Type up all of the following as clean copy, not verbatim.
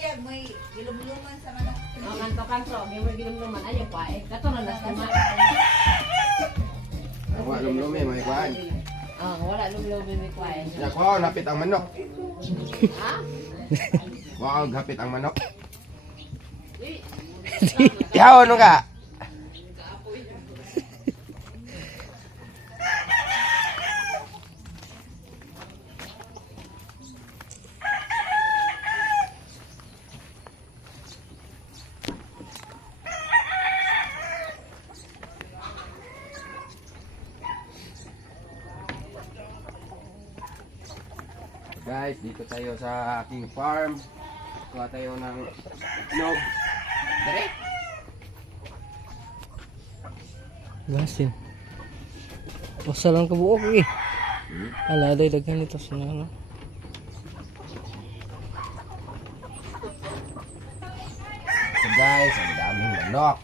yan, may ilum-luman sa manok. Oh, kanto-kanto, may mga ginum-luman. Ayaw pa eh. Kato na nas naman. Wala lumlumi, may kuhaan. Oh, wala lum-lumin may kwae. Wow, napit ang manok. Ha? Wow, hapit ang manok. Yaw, ano ka? Guys, dito tayo sa aking farm. Kuha tayo ng itlog. Dere! Gasin. Basta lang kabuok eh. Ala, day daghan nito sa ano. So guys, ang daming manok.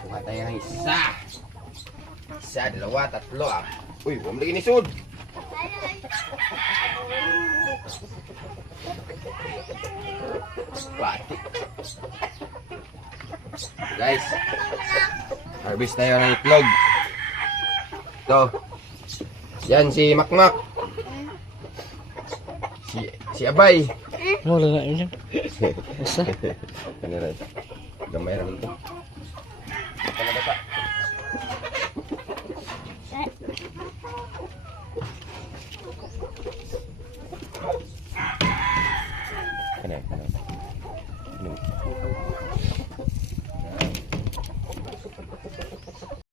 Kuha tayo ng isa. Isa, dalawa, tatlo ah. Uy, huwag mo lagi ni Sud. Pati. Guys, harvest tayo ng itlog. Ito. Yan si Makmak. Si Abay. Wala na yun. Basta. Ano rin? Gamay rin ito.